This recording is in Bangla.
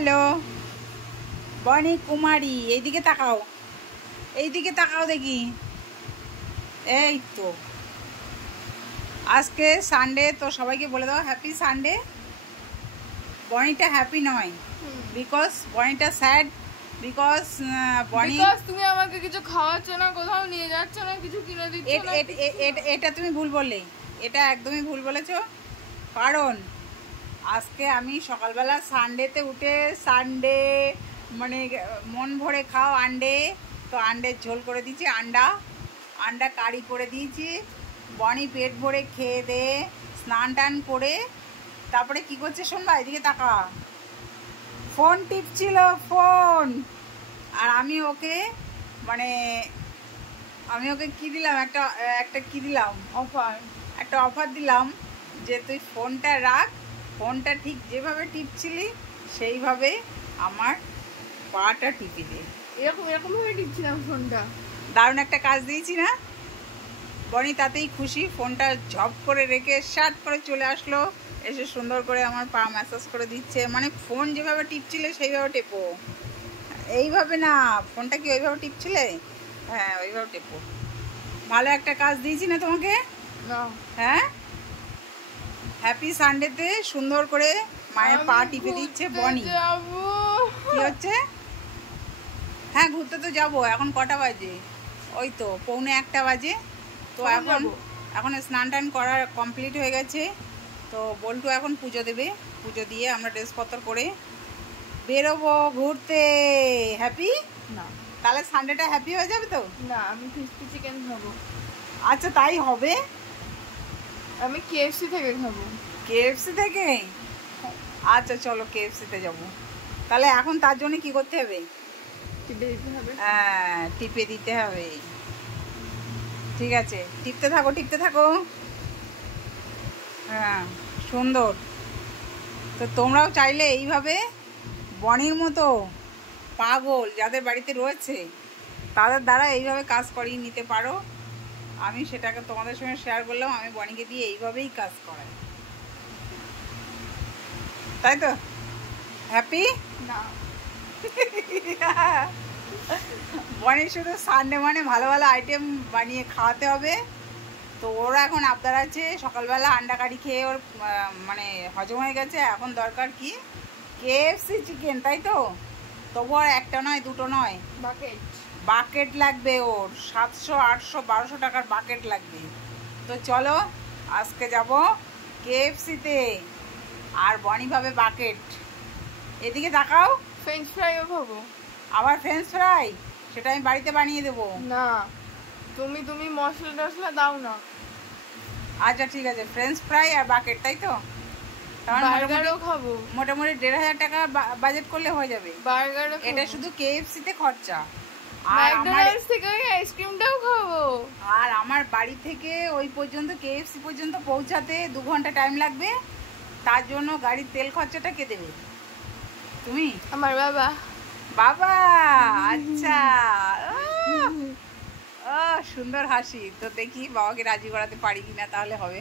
হ্যালো বনি কুমারী, এইদিকে তাকাও, এইদিকে তাকাও দেখি। এই তো আজকে সানডে, তো সবাইকে বলে দাও হ্যাপি সানডে। বনিটা হ্যাপি নয়, বিকজ বনিটা স্যাড, বিকজ বনি তুমি আমাকে কিছু খাওয়াচ্ছ না, কোথাও নিয়ে যাচ্ছ না, কিছু কিনে দিচ্ছ না। এটা তুমি ভুল বললে, এটা একদমই ভুল বলেছো। কারণ আজকে আমি সকালবেলা সানডেতে উঠে সানডে মানে মন ভরে খাও আন্ডে, তো আন্ডের ঝোল করে দিয়েছি, আন্ডা কারি করে দিয়েছি। বনি পেট ভরে খেয়ে দে স্নান টান করে তারপরে কি করছে শুনবা, এদিকে তাকা, ফোন টিপছিল ফোন। আর আমি ওকে কি দিলাম, একটা কি দিলাম, একটা অফার দিলাম যে তুই ফোনটা রাখ, ফোনটা ঠিক যেভাবে টিপছিলি সেইভাবে আমার পাটা টিপি দে। এরকম ভাবে টিপছিলাম ফোনটা। দারুণ একটা কাজ দিয়েছি না? বনি তাতেই খুশি, ফোনটা ঝপ করে রেখে শার্ট করে চলে আসলো, এসে সুন্দর করে আমার পা ম্যাসাজ করে দিচ্ছে। মানে ফোন যেভাবে টিপছিলে সেইভাবে টেপো, এইভাবে না, ফোনটা কি ওইভাবে টিপছিলে? হ্যাঁ ওইভাবে টেপো। ভালো একটা কাজ দিয়েছি না তোমাকে? হ্যাঁ, হ্যাপি সানডেতে সুন্দর করে মায়ের পা টিপে দিচ্ছে বনি। কি হচ্ছে? হ্যাঁ ঘুরতে তো যাবো। এখন কটা বাজে? ওই তো 1:45 বাজে। তো এখন স্নান টান করা কমপ্লিট হয়ে গেছে। তো বল্টু এখন পুজো দেবে, পুজো দিয়ে আমরা ড্রেসপত্র করে বেরোবো ঘুরতে। হ্যাপি না? তাহলে সানডেটা হ্যাপি হয়ে যাবে তো? না, আমি ক্রিসপি চিকেন খাবো। আচ্ছা তাই হবে, আমি কেএফসি থেকে খাবো। কেএফসি থেকে? আচ্ছা চলো কেএফসিতে যাবো। তাহলে এখন তার জন্য কি করতে হবে? হ্যাঁ টিপে দিতে হবে। ঠিক আছে, টিপতে থাকো। হ্যাঁ সুন্দর। তো তোমরাও চাইলে এইভাবে বনির মতো পাগল যাদের বাড়িতে রয়েছে তাদের দ্বারা এইভাবে কাজ করিয়ে নিতে পারো। আমি সেটাকে তোমাদের সঙ্গে শেয়ার করলাম, আমি বনিকে দিয়ে এইভাবেই কাজ করাই, তাই তো? হ্যাপি না? বনি শুধু সানডে মানে ভালো ভালো আইটেম বানিয়ে খাওয়াতে হবে। তো ওরা এখন আবদার আছে, সকালবেলা আন্ডা কারি খেয়ে ওর মানে হজম হয়ে গেছে, এখন দরকার কি কেএফসি চিকেন, তাই তো? তবু আর একটা নয় দুটো নয়, বাকেট লাগবে ওর, 700 800 1200 টাকার বাকেট লাগবে। তো চলো আজকে যাব কেএফসিতে, আর বনি ভাবে বাকেট। এদিকে তাকাও, ফ্রেঞ্চ ফ্রাইও খাবো। আবার ফ্রেঞ্চ ফ্রাই? সেটা আমি বাড়িতে বানিয়ে দেবো। না, তুমি মশলা টশলা দাও না। আচ্ছা ঠিক আছে, ফ্রেঞ্চ ফ্রাই আর বাকেট, তাই তো? বার্গারও খাবো। মোটামুটি 1500 টাকা বাজেট করলে হয়ে যাবে। বার্গারও, এটা শুধু কেএফসি তে খরচা। ম্যাকডোনাল্ডস থেকে ওই আইসক্রিমটাও খাবো। আর আমার বাড়ি থেকে ওই পর্যন্ত কেএফসি পর্যন্ত পৌঁছাতে 2 ঘন্টা টাইম লাগবে। তার জন্য গাড়ির তেল খরচাটা কে দেবে? তুমি? আমার বাবা। বাবা? আচ্ছা, ও সুন্দর হাসি। তো দেখি বাবাকে রাজি করাতে পারি কিনা, তাহলে হবে।